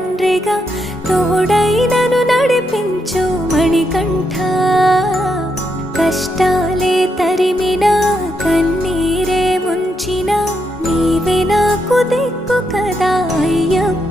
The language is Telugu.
తండ్రిగా తోడై నన్ను నడిపించు మణికంఠ. కష్టాలే తరిమినా కన్నీరే ముంచిన నీవే నాకు దిక్కు కదా అయ్యప్ప.